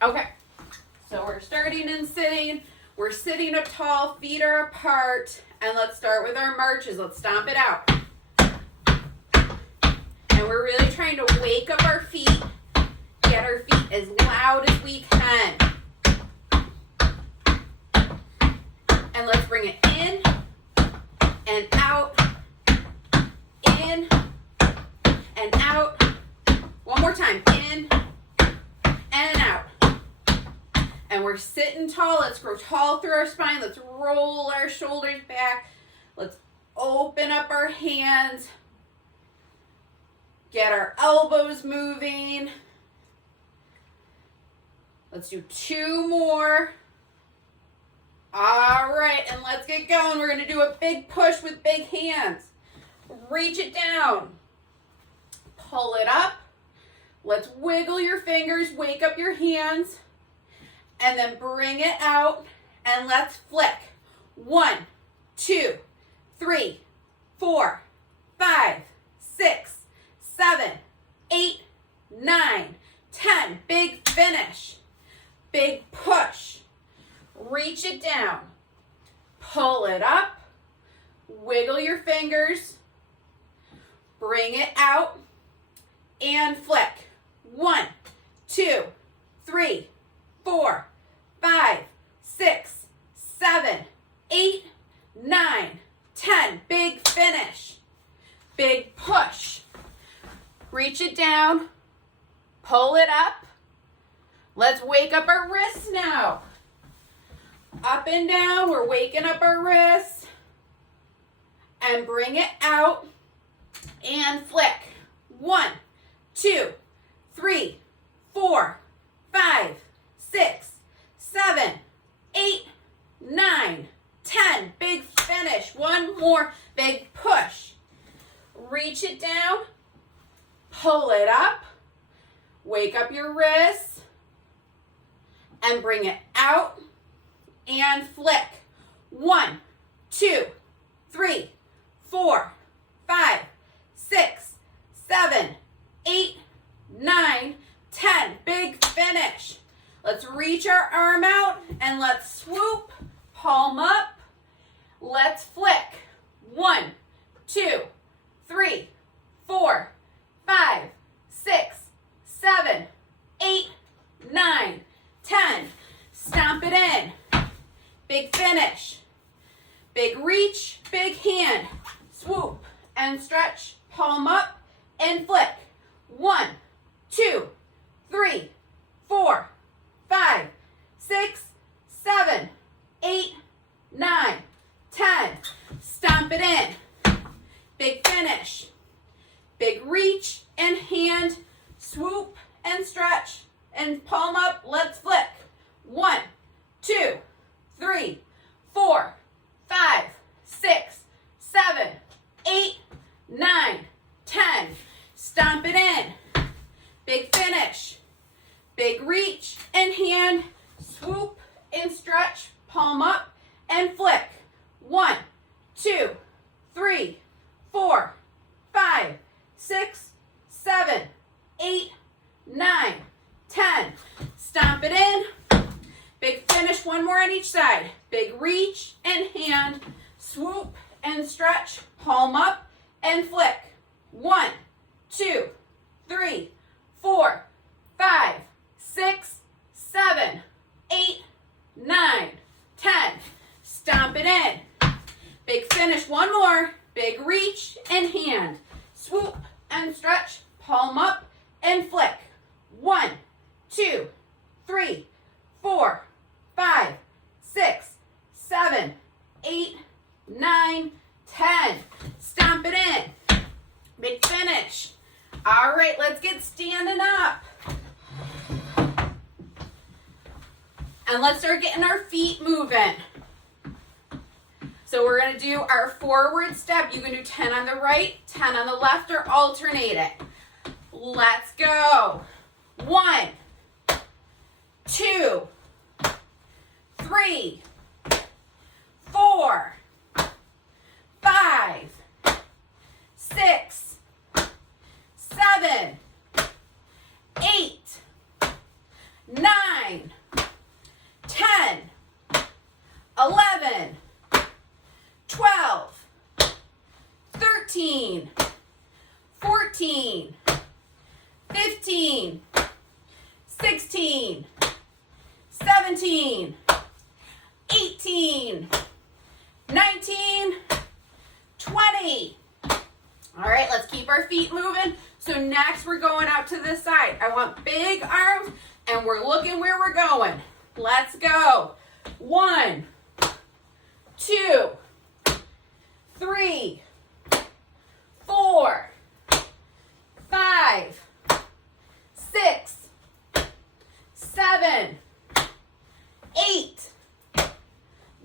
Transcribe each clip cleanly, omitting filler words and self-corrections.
Okay, so we're starting in sitting. We're sitting up tall, feet are apart, and let's start with our marches. Let's stomp it out. And we're really trying to wake up our feet, get our feet as loud as we can. And let's bring it in and out, in and out. One more time, in and out. And we're sitting tall. Let's grow tall through our spine. Let's roll our shoulders back. Let's open up our hands. Get our elbows moving. Let's do 2 more. All right, and let's get going. We're going to do a big push with big hands. Reach it down. Pull it up. Let's wiggle your fingers, wake up your hands, and then bring it out, and let's flick. 1, 2, 3, 4, 5, 6, 7, 8, 9, 10. Big finish. Big push. Reach it down. Pull it up. Wiggle your fingers. Bring it out and flick. 1, 2, 3, 4, 5, 6, 7, 8, 9, 10. Big finish. Big push. Reach it down. Pull it up. Let's wake up our wrists now. Up and down. We're waking up our wrists. And bring it out. And flick. 1, 2, 3, 4, 5, 6, 7, 8, 9, 10. Big finish. One more big push. Reach it down. Pull it up. Wake up your wrists. And bring it out. And flick. 1, 2, 3, 4, 5, 6, 7, 8, 9, 10. Big finish. Let's reach our arm out and let's swoop. Palm up. Let's flick. 1, 2, 3, 4, 5, 6, 7, 8, 9, 10. Stomp it in. Big finish. Big reach, big hand. Swoop and stretch. Palm up and flick. 1, 2, 3, 4, 5, 6, 7, 8, 9, 10. Stomp it in. Big finish. Big reach and hand. Swoop and stretch and palm up. Let's flick. 1, 2, 3, 4, 5, 6, 7, 8, 9, 10. Stomp it in. Big finish. Big reach and hand. Swoop and stretch. Palm up and flick. 1, 2, 3, 4, 5, 6, 7, 8, 9, 10. Stomp it in. Big finish. One more on each side. Big reach and hand. Swoop and stretch. Palm up and flick. 1, 2, 3, 4, 5, 6, 7, 8, 9, 10. Stomp it in. Big finish. One more. Big reach and hand. Swoop and stretch. Palm up and flick. 1, 2, 3, 4, 5, 6, 7, 8, 9, 10. Stomp it in. Big finish. All right, let's get standing up. And let's start getting our feet moving. So we're going to do our forward step. You can do 10 on the right, 10 on the left, or alternate it. Let's go. 1, 2, 3, 4, 5, 6, 7, 8, 9, 14, 15, 16, 17, 18, 19, 20. All right, let's keep our feet moving. So next we're going out to this side. I want big arms and we're looking where we're going. Let's go. 1, 2, 3, 4, 5, 6, 7, 8,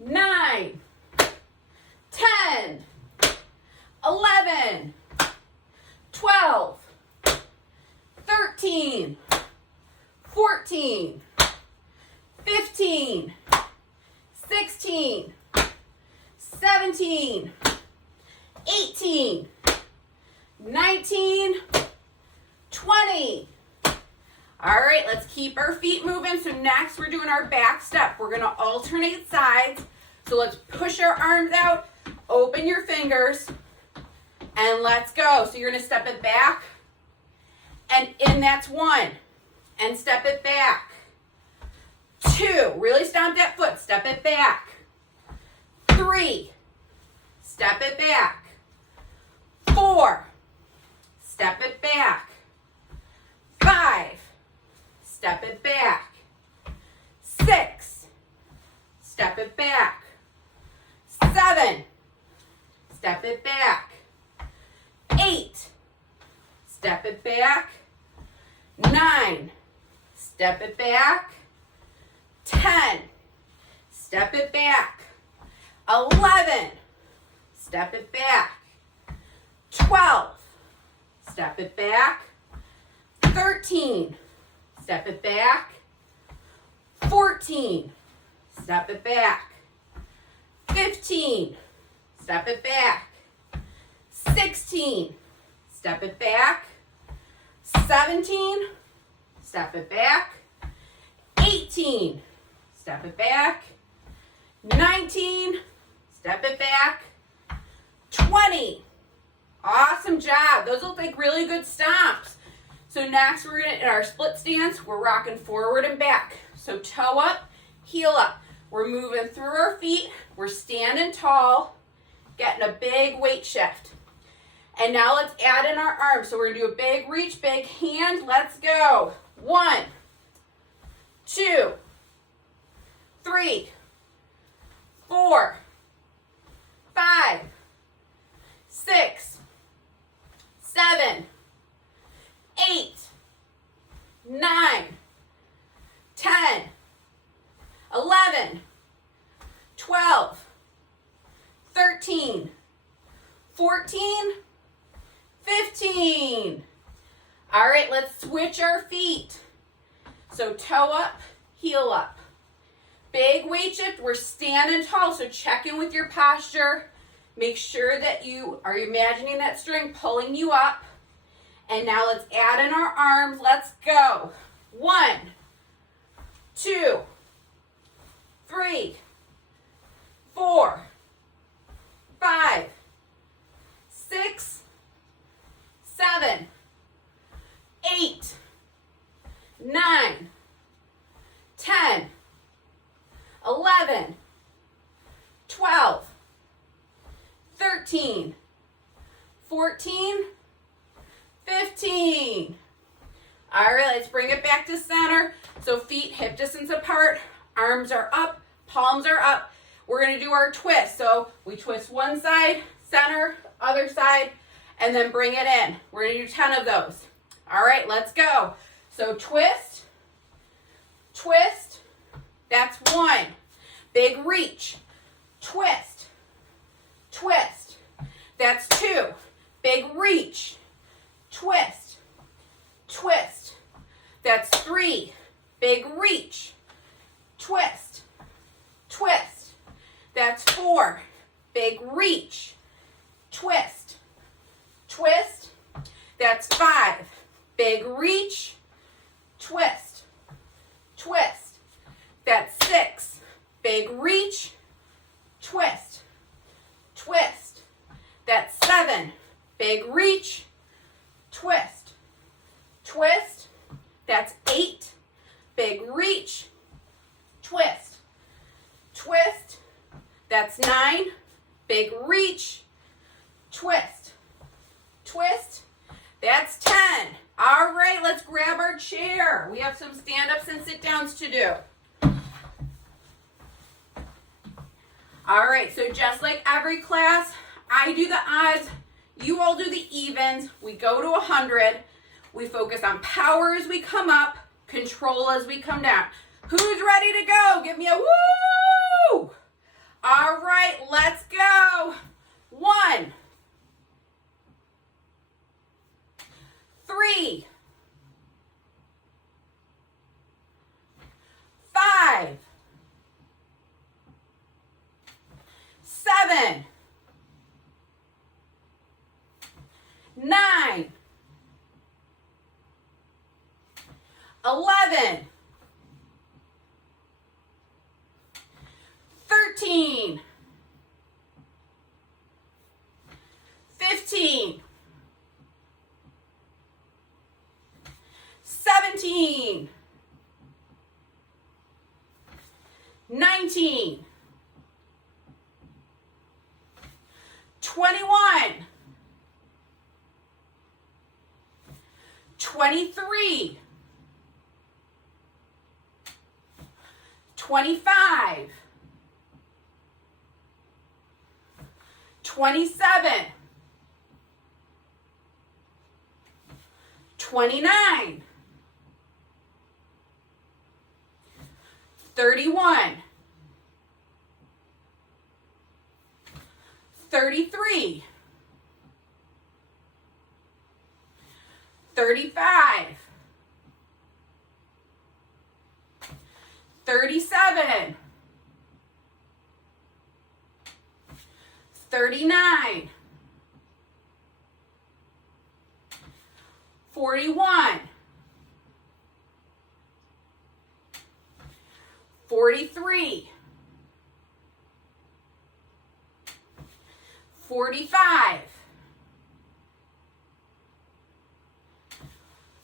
9, 10, 11, 12, 13, 14, 15, 16, 17, 18, 19, 20. All right, let's keep our feet moving. So next we're doing our back step. We're gonna alternate sides. So let's push our arms out, open your fingers, and let's go. So you're gonna step it back, and in, that's 1, and step it back. 2, really stomp that foot, step it back. 3, step it back. 4, step it back. 5, step it back. 6, step it back. 7, step it back. 8, step it back. 9, step it back. 10, step it back. 11, step it back. 12, step it back. 13, step it back. 14, step it back. 15, step it back. 16, step it back. 17, step it back. 18, step it back. 19, step it back. 20. Awesome job. Those look like really good stomps. So next we're gonna, in our split stance, we're rocking forward and back. So toe up, heel up. We're moving through our feet. We're standing tall, getting a big weight shift. And now let's add in our arms. So we're gonna do a big reach, big hand. Let's go. 1, 2, 3, 4, 5, 6, 7, 8, 9, 10, 11, 12, 13, 14, 15. All right, let's switch our feet. So toe up, heel up. Big weight shift, we're standing tall, so check in with your posture. Make sure that you are imagining that string pulling you up. And now let's add in our arms. Let's go. 1, 2, 3, 4, 5, 6, 7, 8, 9, 10, 11, 12, 13, 14, 15. All right, let's bring it back to center. So feet hip distance apart, arms are up, palms are up. We're gonna do our twist. So we twist one side, center, other side, and then bring it in. We're gonna do 10 of those. All right, let's go. So twist, twist, that's 1. Big reach, twist, twist, that's 2. Big reach, twist, twist, that's 3. Big reach, twist, twist, that's 4. Big reach, twist, twist, that's 5. Big reach, twist, twist, that's 6. Big reach, twist, twist, that's 7. Big reach, twist, twist. That's 8. Big reach, twist, twist. That's 9. Big reach, twist, twist. That's 10. All right, let's grab our chair. We have some stand-ups and sit-downs to do. All right, so just like every class, I do the odds, you all do the evens. We go to 100. We focus on power as we come up, control as we come down. Who's ready to go? Give me a woo! All right, let's go. 1, 3, 5, 7, 9, 11, 13, 15, 17, 19, 21, 23, 25, 27, 29, 31, 33, 35, 37, 39, 41, 43, 45,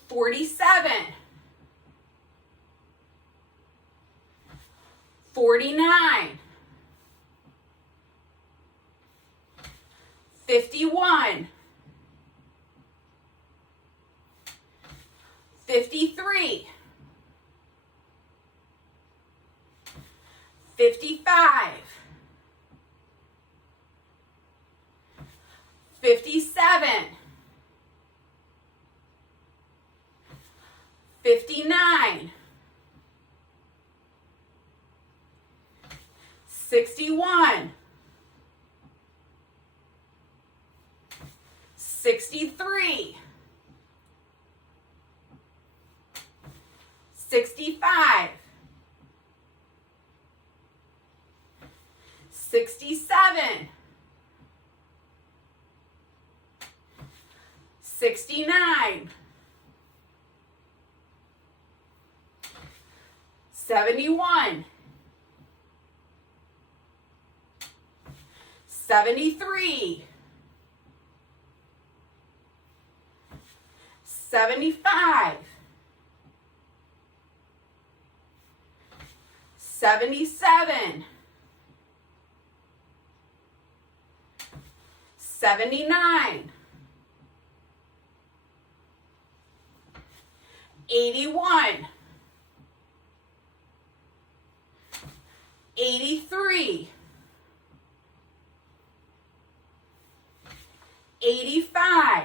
47, 49, 51, 53, 55, 57, 59, 61, 63, 65, 67, 69, 71, 73, 75, 77, 79, 81, 83, 85,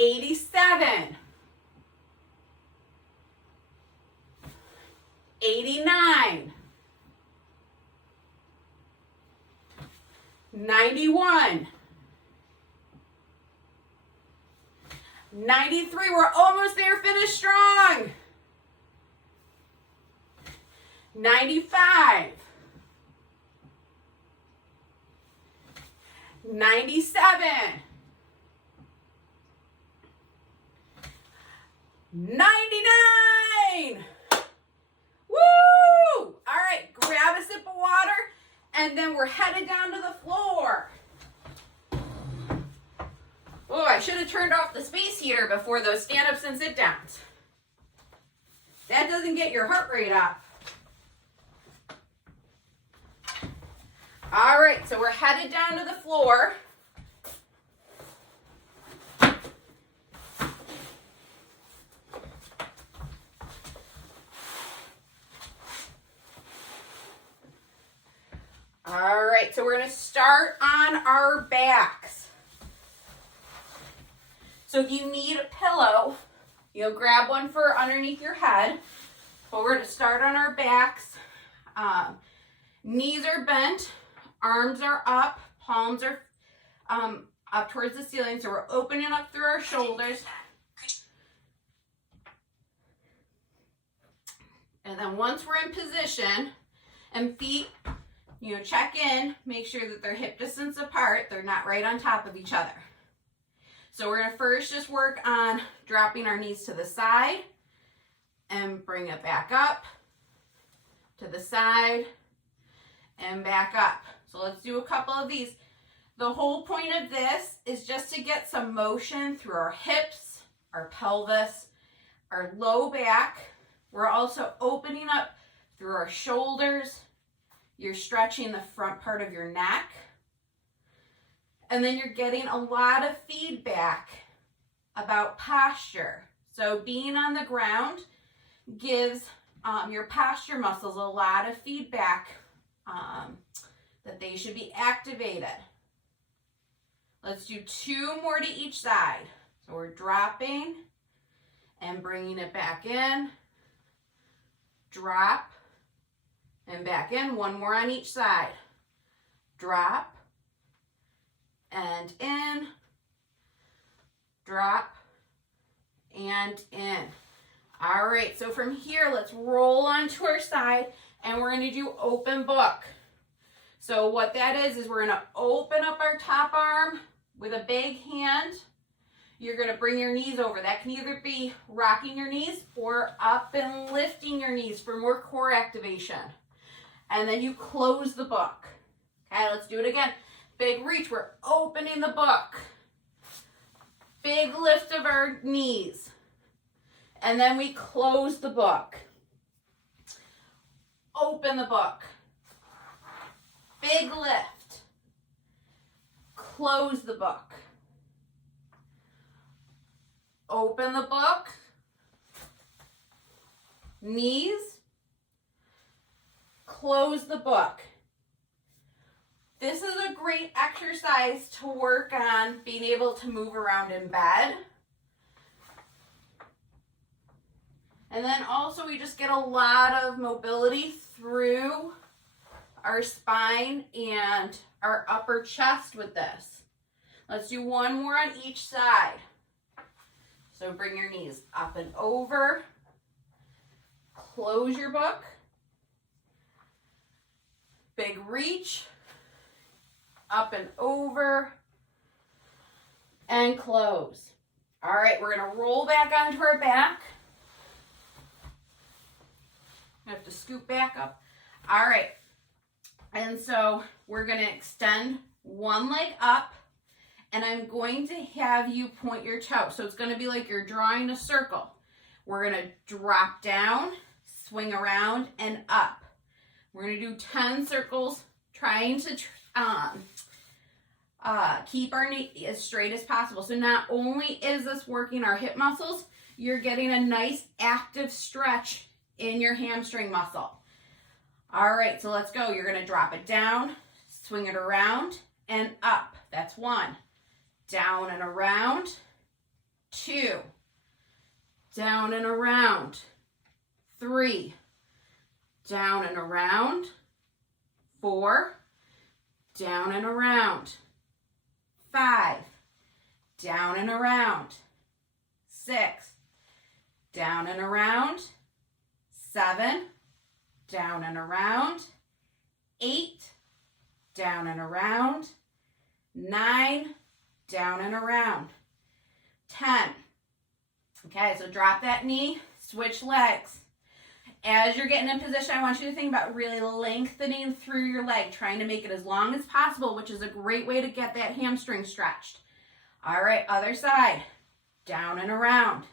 87, 89, 91, 93, we're almost there, finish strong. 95, 97, 99. Woo! All right, grab a sip of water, and then we're headed down to the floor. I should have turned off the space heater before those stand-ups and sit-downs. That doesn't get your heart rate up. All right, so we're headed down to the floor. All right, so we're going to start on our backs. So if you need a pillow, you'll grab one for underneath your head. But we're going to start on our backs. Knees are bent, arms are up, palms are up towards the ceiling. So we're opening up through our shoulders. And then once we're in position and feet, check in, make sure that they're hip distance apart. They're not right on top of each other. So we're going to first just work on dropping our knees to the side and bring it back up, to the side, and back up. So let's do a couple of these. The whole point of this is just to get some motion through our hips, our pelvis, our low back. We're also opening up through our shoulders. You're stretching the front part of your neck. And then you're getting a lot of feedback about posture. So being on the ground gives your posture muscles a lot of feedback that they should be activated. Let's do 2 more to each side. So we're dropping and bringing it back in. Drop and back in. 1 more on each side. Drop and in. Drop and in. All right, so from here, let's roll onto our side and we're going to do open book. So what that is we're going to open up our top arm with a big hand. You're going to bring your knees over. That can either be rocking your knees or up and lifting your knees for more core activation. And then you close the book. Okay, let's do it again. Big reach, we're opening the book. Big lift of our knees. And then we close the book. Open the book. Big lift. Close the book. Open the book. Knees. Close the book. This is a great exercise to work on being able to move around in bed. And then also we just get a lot of mobility through our spine and our upper chest with this. Let's do 1 more on each side. So bring your knees up and over. Close your book. Big reach. Up and over. And close. All right, we're going to roll back onto our back. I have to scoop back up. All right. And so we're going to extend one leg up and I'm going to have you point your toe. So it's going to be like you're drawing a circle. We're going to drop down, swing around and up. We're going to do 10 circles, trying to keep our knee as straight as possible. So not only is this working our hip muscles, you're getting a nice active stretch in your hamstring muscle. All right, so let's go. You're going to drop it down, swing it around, and up. That's 1. Down and around. 2. Down and around. 3. Down and around. 4. Down and around. 5. Down and around. 6. Down and around. 7. Down and around. 8. Down and around. 9. Down and around. 10. Okay, so drop that knee, switch legs. As you're getting in position, I want you to think about really lengthening through your leg, trying to make it as long as possible, which is a great way to get that hamstring stretched. All right, other side. Down and around.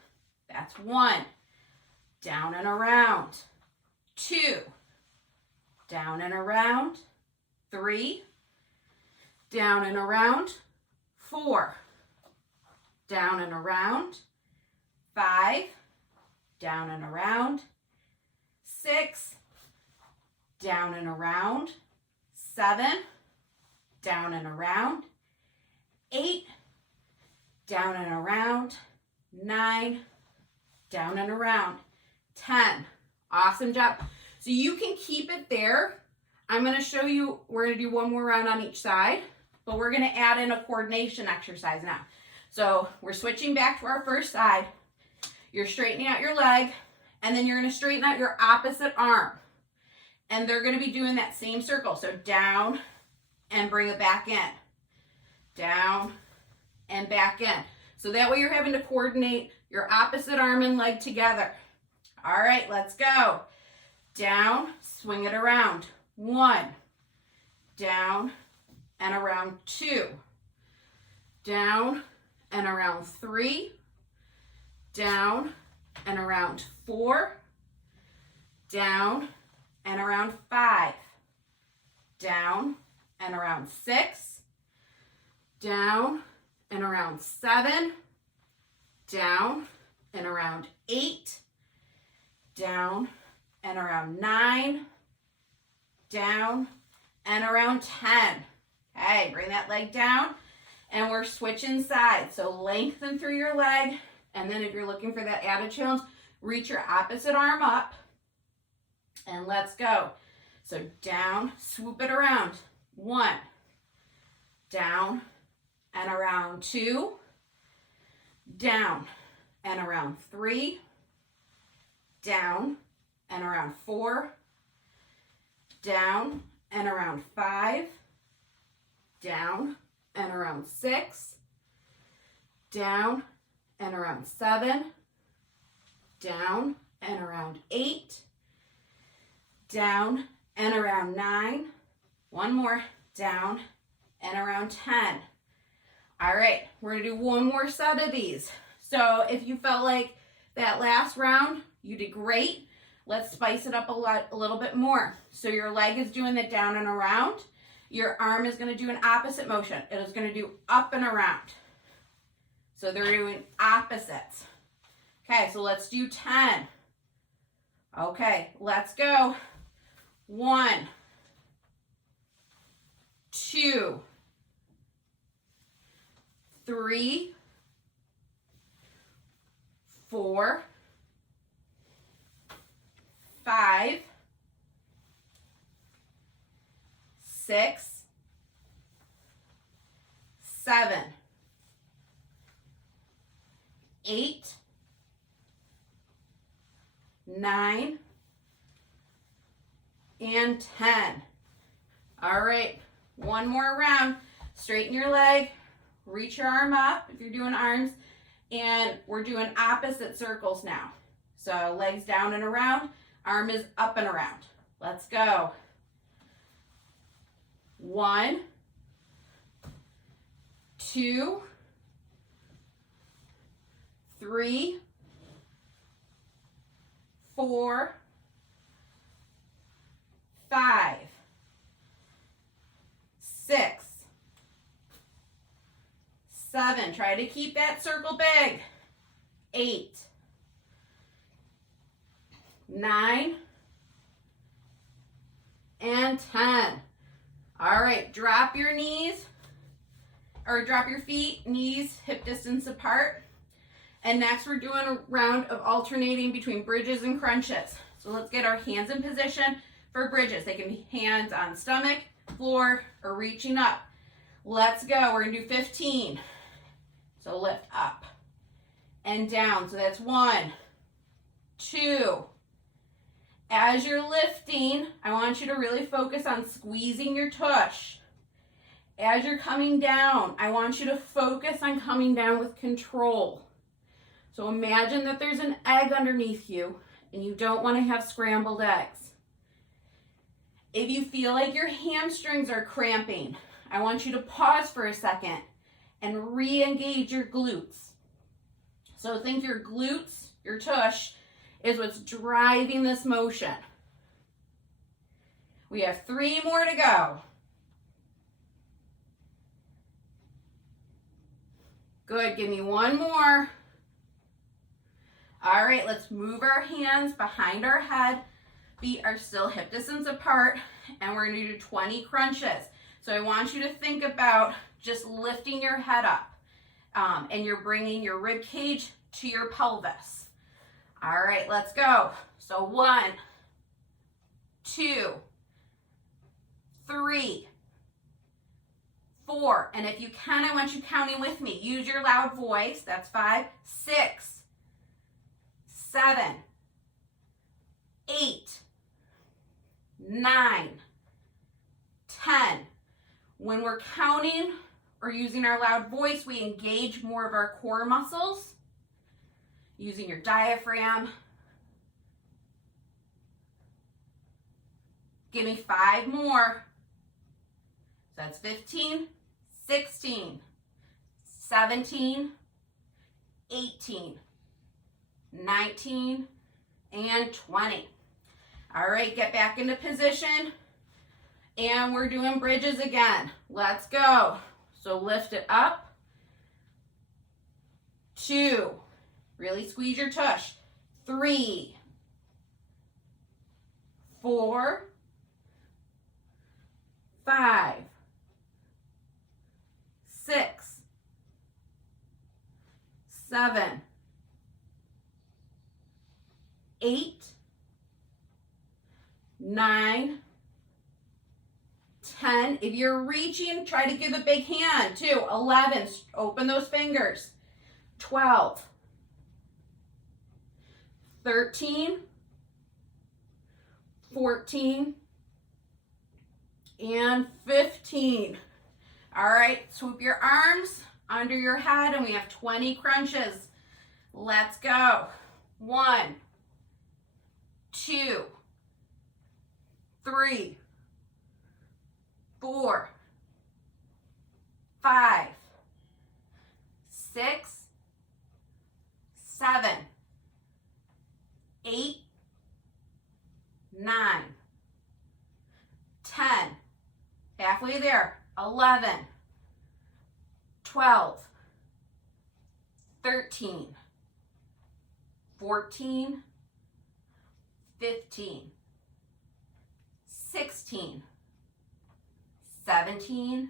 That's 1. Down and around. 2. Down and around. 3. Down and around. 4. Down and around. 5. Down and around. 6. Down and around. 7. Down and around. 8. Down and around. 9. Down and around. 10. Awesome job. So you can keep it there. I'm going to show you, we're going to do one more round on each side, but we're going to add in a coordination exercise now. So we're switching back to our first side. You're straightening out your leg, and then you're going to straighten out your opposite arm. And they're going to be doing that same circle. So down and bring it back in. Down and back in. So that way you're having to coordinate your opposite arm and leg together. All right, let's go. Down, swing it around. 1. Down and around. 2. Down and around. 3. Down and around. 4. Down and around. 5. Down and around. 6. Down and around. 7. Down and around. 8. Down and around. 9. Down and around. 10. Okay, bring that leg down, and we're switching sides. So lengthen through your leg, and then if you're looking for that added challenge, reach your opposite arm up, and let's go. So down, swoop it around. 1. Down and around. 2. Down and around. 3. Down and around. 4. Down and around. 5. Down and around. 6. Down and around. 7. Down and around. 8. Down and around. 9. One more. Down and around. 10. All right, we're gonna do one more set of these. So if you felt like that last round, you did great. Let's spice it up a little bit more. So your leg is doing the down and around. Your arm is going to do an opposite motion. It is going to do up and around. So they're doing opposites. Okay, so let's do 10. Okay, let's go. 1, 2, 3, 4, 5, 6, 7, 8, 9, and 10. All right, one more round. Straighten your leg, reach your arm up if you're doing arms, and we're doing opposite circles now. So legs down and around, arm is up and around. Let's go. 1, 2, 3, 4, 5, 6, 7. Try to keep that circle big. 8, 9, and 10. All right, drop your knees, or drop your feet, knees hip distance apart. And next we're doing a round of alternating between bridges and crunches. So let's get our hands in position for bridges. They can be hands on stomach, floor, or reaching up. Let's go. We're gonna do 15. So lift up and down. So that's 1, 2. As you're lifting, I want you to really focus on squeezing your tush. As you're coming down, I want you to focus on coming down with control. So imagine that there's an egg underneath you and you don't want to have scrambled eggs. If you feel like your hamstrings are cramping, I want you to pause for a second and re-engage your glutes. So think your glutes, your tush, is what's driving this motion. We have 3 more to go. Good, give me 1 more. All right, let's move our hands behind our head. Feet are still hip distance apart, and we're gonna do 20 crunches. So I want you to think about just lifting your head up, and you're bringing your rib cage to your pelvis. All right, let's go. So 1, 2, 3, 4, and if you can, I want you counting with me. Use your loud voice. That's 5, 6, 7, 8, 9, 10. When we're counting or using our loud voice, we engage more of our core muscles, using your diaphragm. Give me 5 more. So that's 15, 16, 17, 18, 19, and 20. All right, get back into position. And we're doing bridges again. Let's go. So lift it up. 2. Really squeeze your tush. 3, 4, 5, 6, 7, 8, 9, 10. If you're reaching, try to give a big hand too. 11, open those fingers. 12, 13, 14, and 15. All right, swoop your arms under your head, and we have 20 crunches. Let's go. 1, 2, 3, 4, 5, 6, 7, 8, 9, 10, halfway there, 11, 12, 13, 14, 15, 16, 17,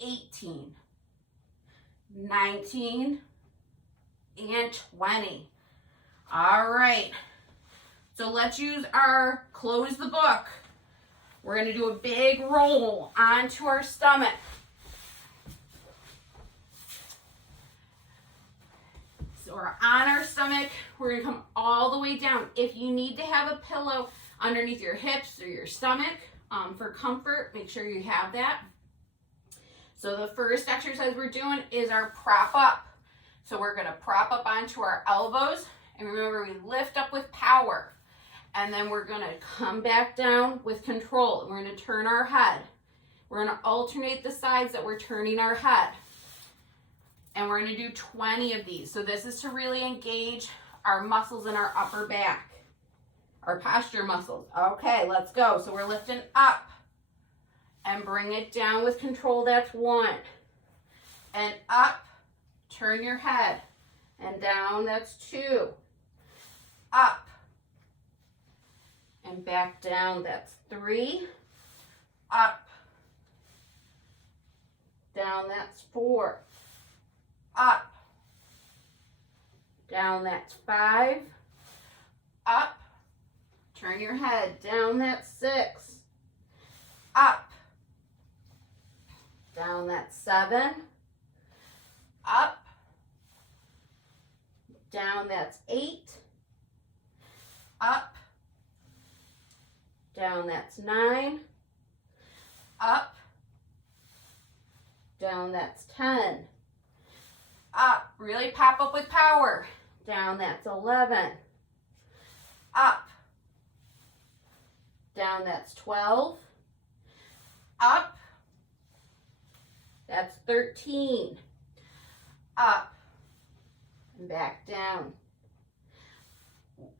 18, 19, and 20. All right, so let's use our close the book. We're going to do a big roll onto our stomach. So we're on our stomach. We're going to come all the way down. If you need to have a pillow underneath your hips or your stomach for comfort, make sure you have that. So the first exercise we're doing is our prop up. So we're going to prop up onto our elbows. And remember, we lift up with power. And then we're going to come back down with control. We're going to turn our head. We're going to alternate the sides that we're turning our head. And we're going to do 20 of these. So this is to really engage our muscles in our upper back, our posture muscles. Okay, let's go. So we're lifting up and bring it down with control. That's 1. And up, turn your head. And down, that's 2. Up. And back down, that's 3. Up. Down, that's 4. Up. Down, that's 5. Up. Turn your head. Down, that's 6. Up. Down, that's 7. Up. Down, that's 8. Up. Down, that's 9. Up. Down, that's 10. Up. Really pop up with power. Down, that's 11. Up. Down, that's 12. Up. That's 13. Up and back down.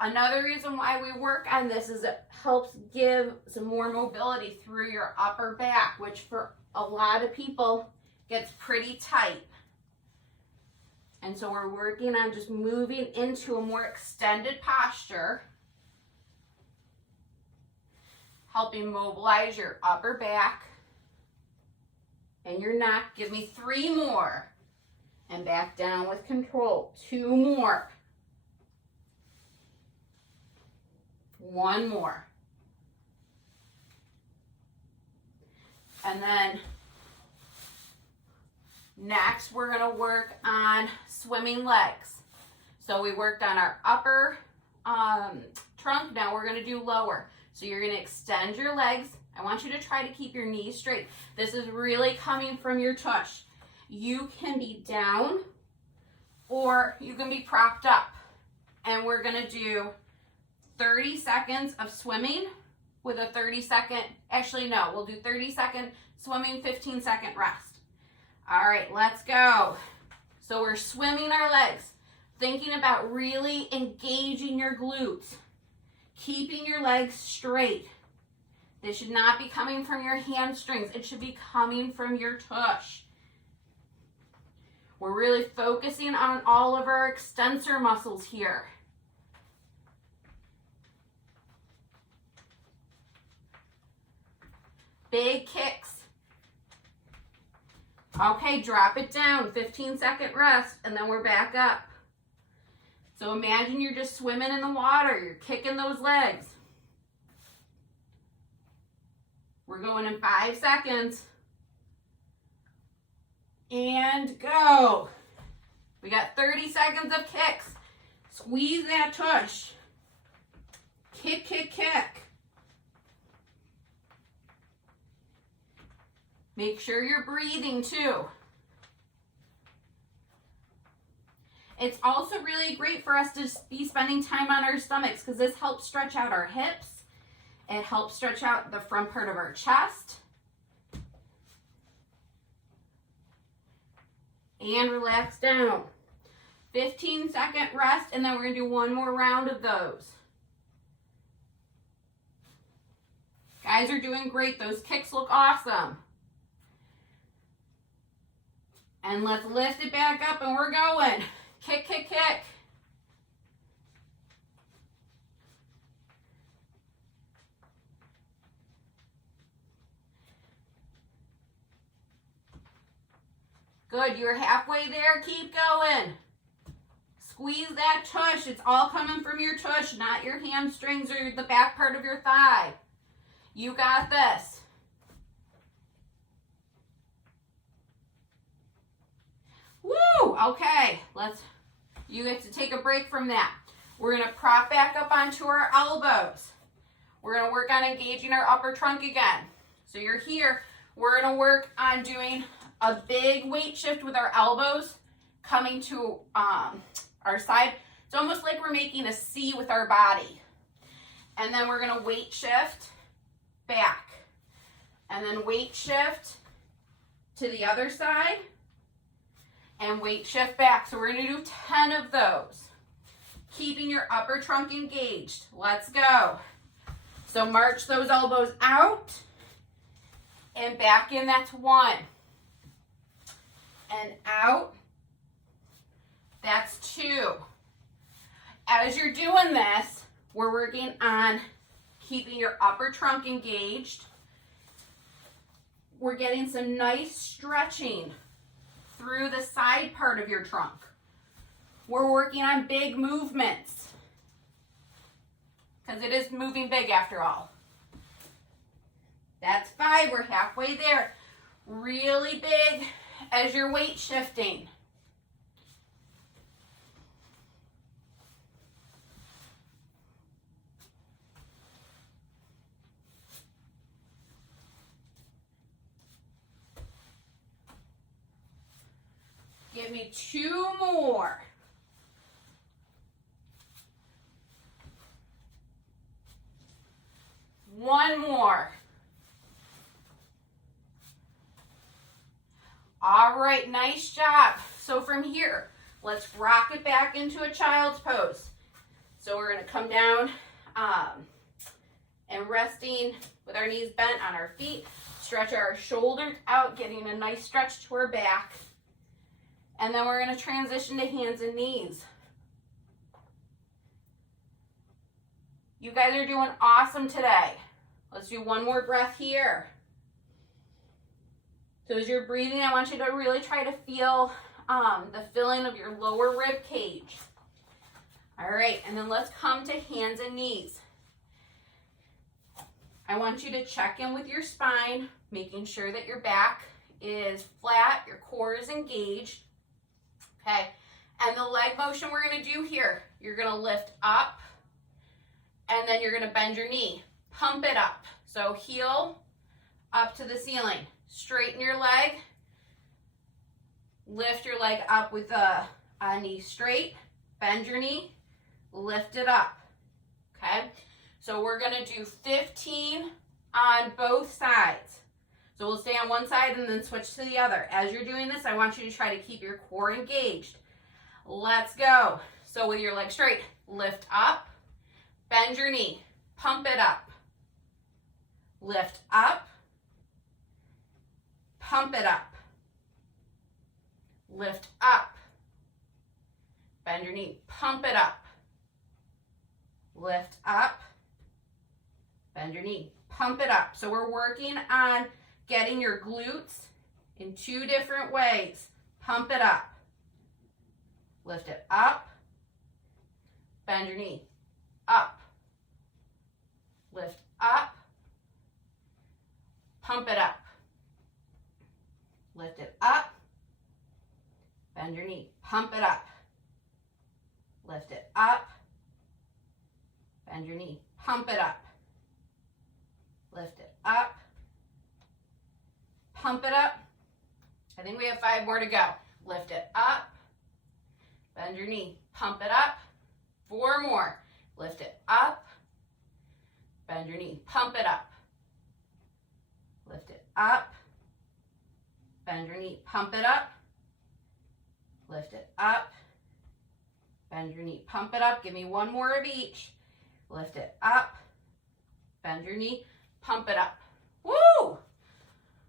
Another reason why we work on this is it helps give some more mobility through your upper back, which for a lot of people gets pretty tight. And so we're working on just moving into a more extended posture, helping mobilize your upper back and your neck. Give me 3 more. And back down with control. 2 more. 1 more. And then next we're going to work on swimming legs. So we worked on our upper trunk. Now we're going to do lower. So you're going to extend your legs. I want you to try to keep your knees straight. This is really coming from your tush. You can be down or you can be propped up. And we're going to do 30 seconds of swimming with a 30-second, actually no, we'll do 30-second swimming, 15-second rest. All right, let's go. So we're swimming our legs, thinking about really engaging your glutes, keeping your legs straight. This should not be coming from your hamstrings. It should be coming from your tush. We're really focusing on all of our extensor muscles here. Big kicks. Okay, drop it down, 15-second rest, and then we're back up. So imagine you're just swimming in the water. You're kicking those legs. We're going in 5 seconds. And go. We got 30 seconds of kicks. Squeeze that tush. Kick, kick, kick. Make sure you're breathing too. It's also really great for us to be spending time on our stomachs because this helps stretch out our hips. It helps stretch out the front part of our chest. And relax down. 15-second rest, and then we're going to do 1 more round of those. Guys are doing great. Those kicks look awesome. And let's lift it back up, and we're going. Kick, kick, kick. Good, you're halfway there. Keep going. Squeeze that tush. It's all coming from your tush, not your hamstrings or the back part of your thigh. You got this. Woo! Okay, you get to take a break from that. We're going to prop back up onto our elbows. We're going to work on engaging our upper trunk again. So you're here. We're going to work on doing a big weight shift with our elbows coming to our side. It's almost like we're making a C with our body. And then we're going to weight shift back. And then weight shift to the other side. And weight shift back. So we're going to do 10 of those. Keeping your upper trunk engaged. Let's go. So march those elbows out and back in. That's 1. And out. That's 2. As you're doing this, we're working on keeping your upper trunk engaged. We're getting some nice stretching through the side part of your trunk. We're working on big movements because it is moving big after all. That's 5. We're halfway there. Really big as you're weight shifting. Give me 2 more. One more. All right, nice job. So from here, let's rock it back into a child's pose. So we're gonna come down and resting with our knees bent on our feet, stretch our shoulders out, getting a nice stretch to our back. And then we're gonna transition to hands and knees. You guys are doing awesome today. Let's do one more breath here. So as you're breathing, I want you to really try to feel the filling of your lower rib cage. All right, and then let's come to hands and knees. I want you to check in with your spine, making sure that your back is flat, your core is engaged. Okay, and the leg motion we're gonna do here, you're gonna lift up, and then you're gonna bend your knee, pump it up. So heel up to the ceiling, straighten your leg, lift your leg up with a knee straight, bend your knee, lift it up, okay? So we're gonna do 15 on both sides. So we'll stay on one side and then switch to the other. As you're doing this, I want you to try to keep your core engaged. Let's go. So with your leg straight, lift up, bend your knee, pump it up, lift up, pump it up, lift up, bend your knee, pump it up, lift up, bend your knee, pump it up. So we're working on getting your glutes in two different ways. Pump it up, lift it up, bend your knee, up, lift up, pump it up, lift it up, bend your knee, pump it up, lift it up, bend your knee, pump it up, lift it up, pump it up. I think we have 5 more to go. Lift it up, bend your knee, pump it up. 4 more. Lift it up, bend your knee, pump it up, lift it up, bend your knee, pump it up, lift it up, bend your knee, pump it up. Give me 1 more of each. Lift it up, bend your knee, pump it up. Woo!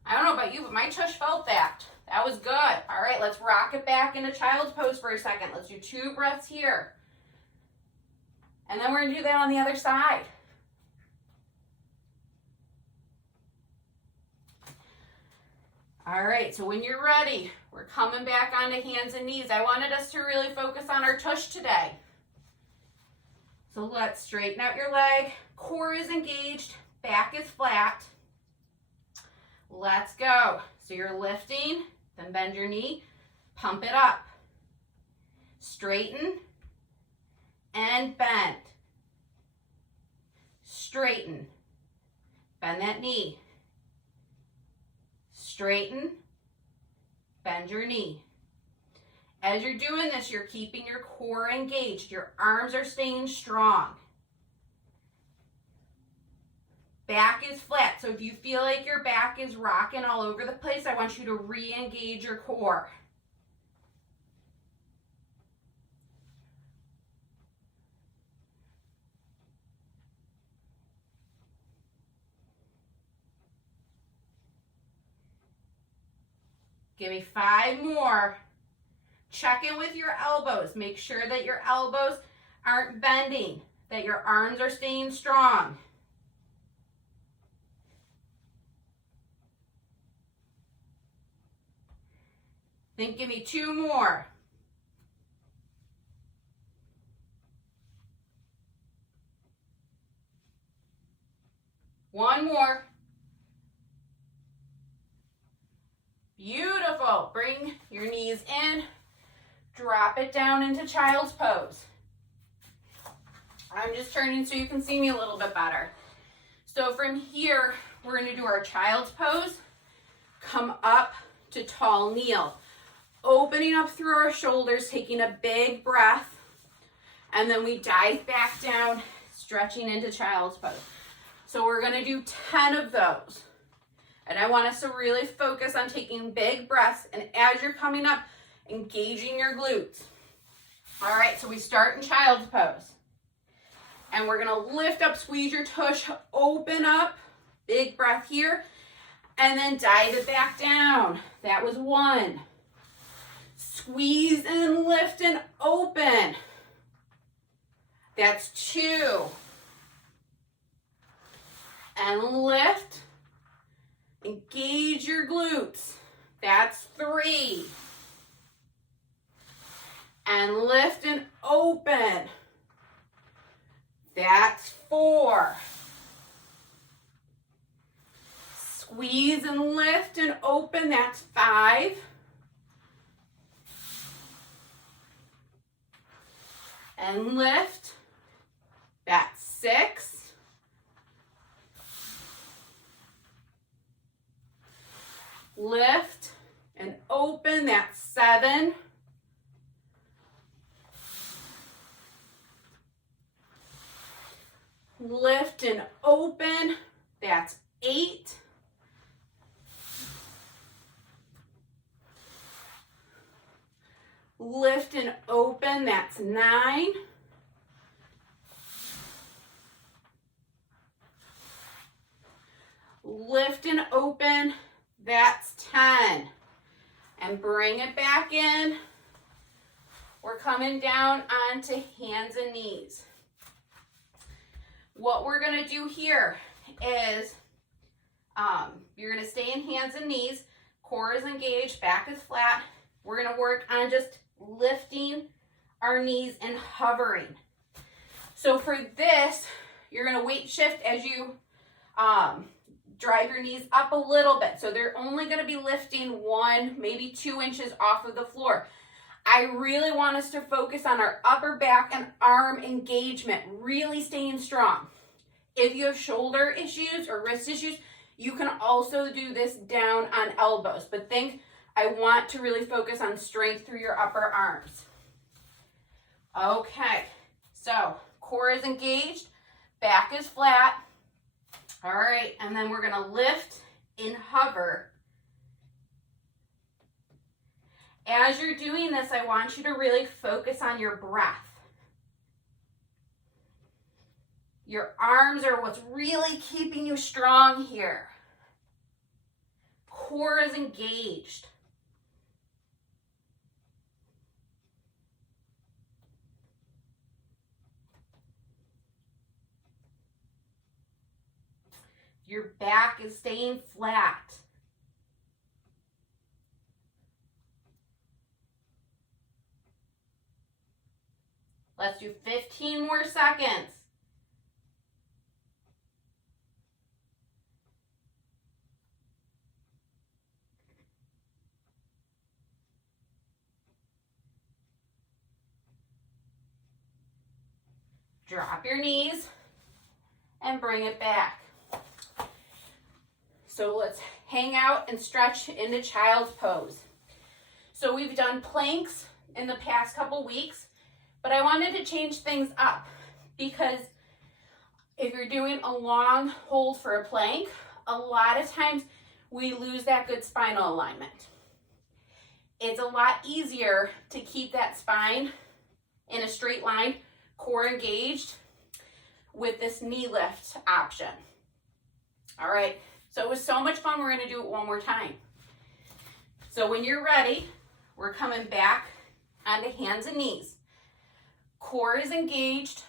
I don't know about you, but my tush felt that. That was good. All right, let's rock it back into child's pose for a second. Let's do 2 breaths here. And then we're gonna do that on the other side. All right, so when you're ready, we're coming back onto hands and knees. I wanted us to really focus on our tush today. So let's straighten out your leg. Core is engaged, back is flat. Let's go. So you're lifting, then bend your knee, pump it up. Straighten and bend. Straighten, bend that knee. Straighten, bend your knee. As you're doing this, you're keeping your core engaged. Your arms are staying strong. Back is flat. So if you feel like your back is rocking all over the place, I want you to re-engage your core. Give me 5 more. Check in with your elbows. Make sure that your elbows aren't bending, that your arms are staying strong. Then give me 2 more. One more. Beautiful. Bring your knees in. Drop it down into child's pose. I'm just turning so you can see me a little bit better. So from here, we're going to do our child's pose. Come up to tall kneel. Opening up through our shoulders, taking a big breath. And then we dive back down, stretching into child's pose. So we're going to do 10 of those. And I want us to really focus on taking big breaths, and as you're coming up, engaging your glutes. All right, so we start in child's pose. And we're gonna lift up, squeeze your tush, open up, big breath here, and then dive it back down. That was 1. Squeeze and lift and open. That's 2. And lift, engage your glutes. That's 3. And lift and open. That's 4. Squeeze and lift and open. That's 5. And lift. That's 6. Lift and open. That's 7. Lift and open. That's 8. Lift and open. That's 9. Lift and open. That's 10. And bring it back in. We're coming down onto hands and knees. What we're going to do here is you're going to stay in hands and knees. Core is engaged, back is flat. We're going to work on just lifting our knees and hovering. So for this, you're going to weight shift as you drive your knees up a little bit. So they're only going to be lifting 1, maybe 2 inches off of the floor. I really want us to focus on our upper back and arm engagement, really staying strong. If you have shoulder issues or wrist issues, you can also do this down on elbows. But think, I want to really focus on strength through your upper arms. Okay, so core is engaged, back is flat. All right, and then we're gonna lift and hover. As you're doing this, I want you to really focus on your breath. Your arms are what's really keeping you strong here. Core is engaged. Your back is staying flat. Let's do 15 more seconds. Drop your knees and bring it back. So let's hang out and stretch into child's pose. So we've done planks in the past couple weeks, but I wanted to change things up because if you're doing a long hold for a plank, a lot of times we lose that good spinal alignment. It's a lot easier to keep that spine in a straight line, core engaged, with this knee lift option. All right, so it was so much fun. We're gonna do it one more time. So when you're ready, we're coming back onto hands and knees. Core is engaged,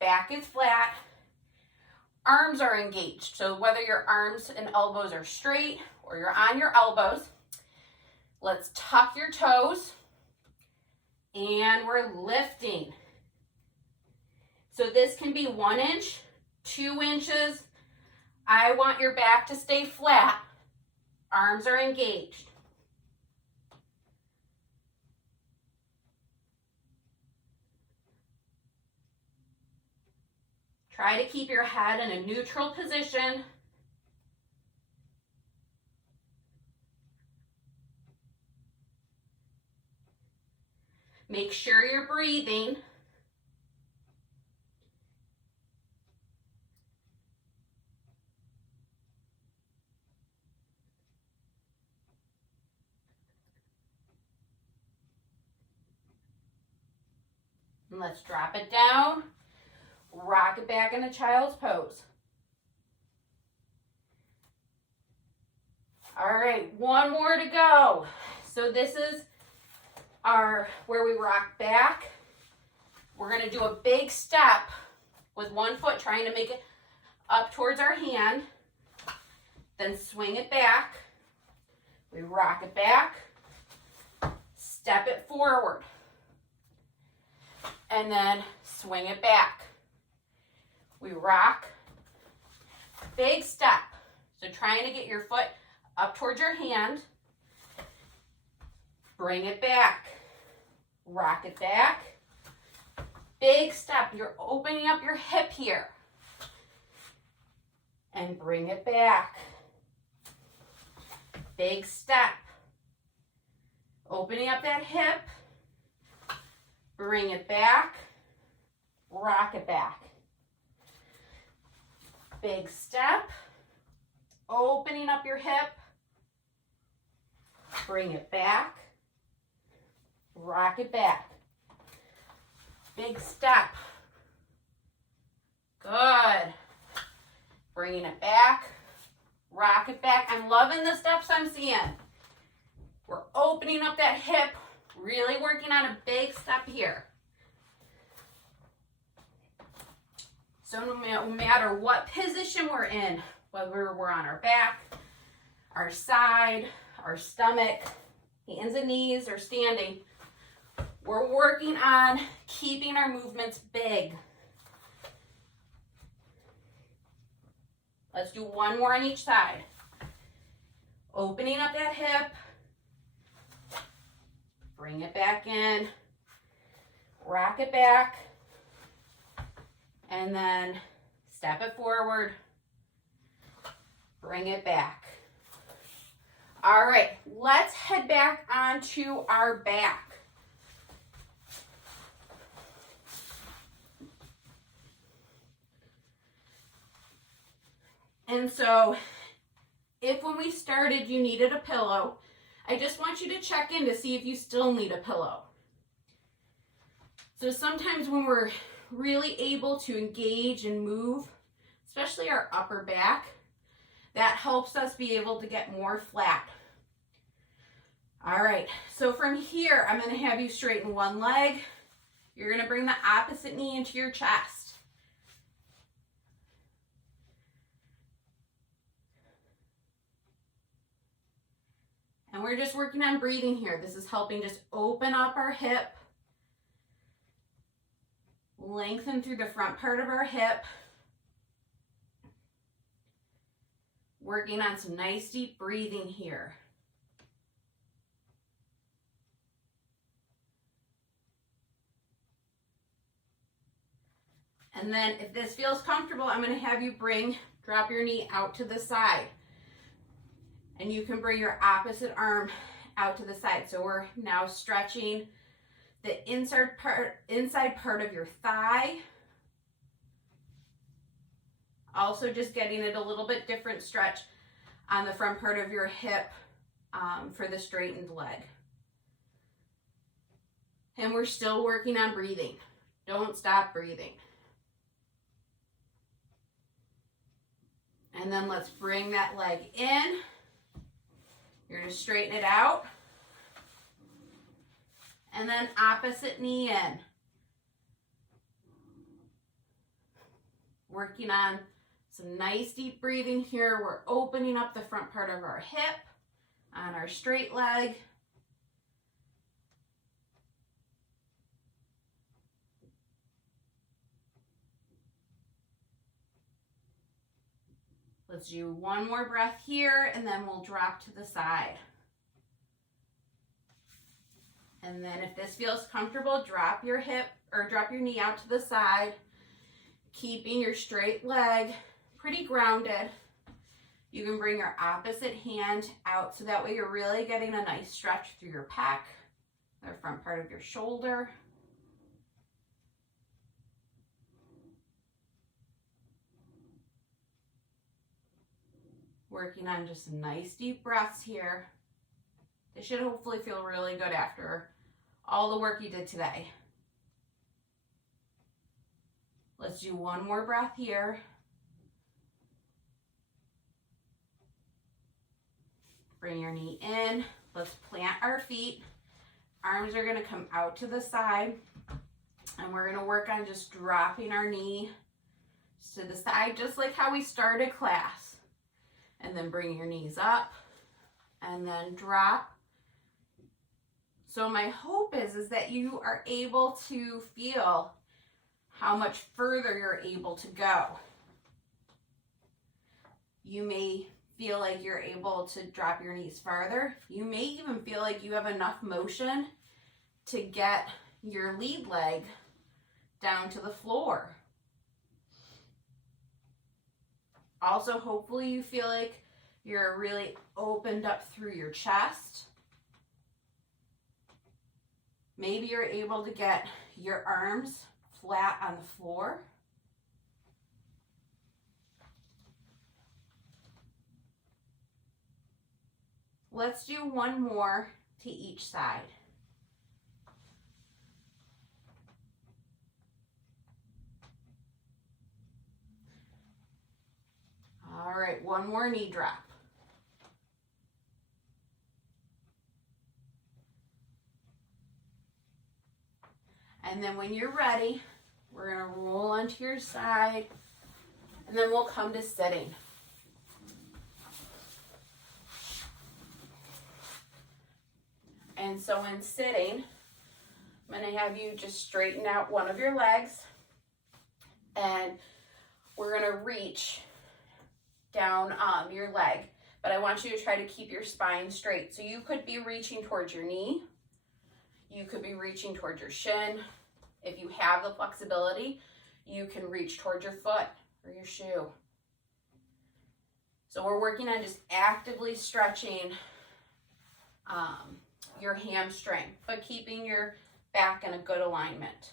back is flat, arms are engaged. So whether your arms and elbows are straight or you're on your elbows, let's tuck your toes and we're lifting. So this can be 1 inch, 2 inches. I want your back to stay flat. Arms are engaged. Try to keep your head in a neutral position. Make sure you're breathing. And let's drop it down, rock it back into child's pose. All right, one more to go. So this is our where we rock back. We're gonna do a big step with one foot, trying to make it up towards our hand. Then swing it back. We rock it back, step it forward, and then swing it back. We rock, big step. So trying to get your foot up towards your hand, bring it back, rock it back, big step. You're opening up your hip here, and bring it back. Big step. Opening up that hip. Bring it back. Rock it back. Big step. Opening up your hip. Bring it back. Rock it back. Big step. Good. Bringing it back. Rock it back. I'm loving the steps I'm seeing. We're opening up that hip, really working on a big step here. So no matter what position we're in, whether we're on our back, our side, our stomach, hands and knees, or standing, we're working on keeping our movements big. Let's do one more on each side. Opening up that hip. Bring it back in. Rock it back. And then step it forward. Bring it back. All right, let's head back onto our back. And so if when we started you needed a pillow, I just want you to check in to see if you still need a pillow. So sometimes when we're really able to engage and move, especially our upper back, that helps us be able to get more flat. All right, so from here, I'm gonna have you straighten one leg. You're gonna bring the opposite knee into your chest. And we're just working on breathing here. This is helping just open up our hip, lengthen through the front part of our hip, working on some nice deep breathing here. And then if this feels comfortable, I'm going to have you drop your knee out to the side. And you can bring your opposite arm out to the side. So we're now stretching the inside part of your thigh. Also just getting it a little bit different stretch on the front part of your hip for the straightened leg. And we're still working on breathing. Don't stop breathing. And then let's bring that leg in. You're going to straighten it out. And then opposite knee in. Working on some nice deep breathing here. We're opening up the front part of our hip on our straight leg. Let's do one more breath here, and then we'll drop to the side. And then if this feels comfortable, drop your knee out to the side, keeping your straight leg pretty grounded. You can bring your opposite hand out so that way you're really getting a nice stretch through your pec, the front part of your shoulder. Working on just some nice deep breaths here. This should hopefully feel really good after all the work you did today. Let's do one more breath here. Bring your knee in. Let's plant our feet. Arms are gonna come out to the side, and we're gonna work on just dropping our knee to the side, just like how we started class. And then bring your knees up and then drop. So my hope is that you are able to feel how much further you're able to go. You may feel like you're able to drop your knees farther. You may even feel like you have enough motion to get your lead leg down to the floor. Also, hopefully you feel like you're really opened up through your chest. Maybe you're able to get your arms flat on the floor. Let's do one more to each side. All right, one more knee drop. And then when you're ready, we're gonna roll onto your side, and then we'll come to sitting. And so in sitting, I'm gonna have you just straighten out one of your legs, and we're gonna reach down your leg, but I want you to try to keep your spine straight. So you could be reaching towards your knee, you could be reaching towards your shin. If you have the flexibility, you can reach towards your foot or your shoe. So we're working on just actively stretching your hamstring, but keeping your back in a good alignment.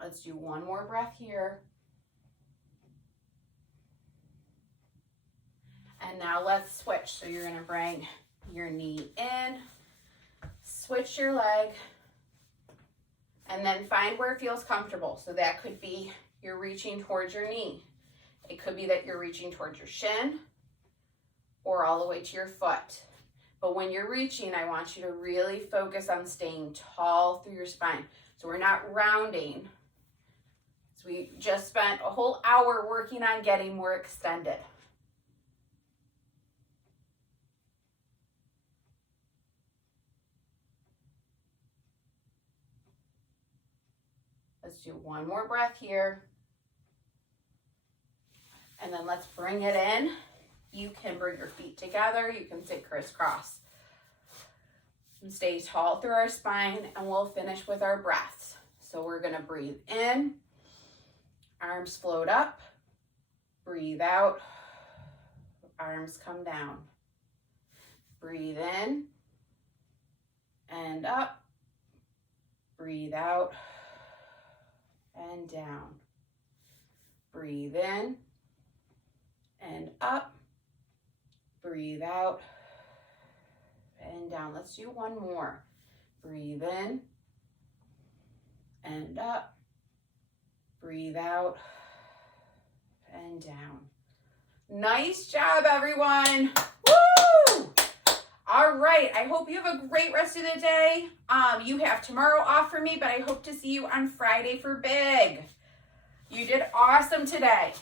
Let's do one more breath here. And now let's switch. So you're gonna bring your knee in, switch your leg, and then find where it feels comfortable. So that could be you're reaching towards your knee. It could be that you're reaching towards your shin or all the way to your foot. But when you're reaching, I want you to really focus on staying tall through your spine. So we're not rounding. So we just spent a whole hour working on getting more extended. Let's do one more breath here. And then let's bring it in. You can bring your feet together. You can sit crisscross. And stay tall through our spine, and we'll finish with our breaths. So we're gonna breathe in. Arms float up. Breathe out. Arms come down. Breathe in and up. Breathe out and down. Breathe in and up. Breathe out and down. Let's do one more. Breathe in and up. Breathe out and down. Nice job, everyone. Woo! All right, I hope you have a great rest of the day. You have tomorrow off for me, but I hope to see you on Friday for Big. You did awesome today.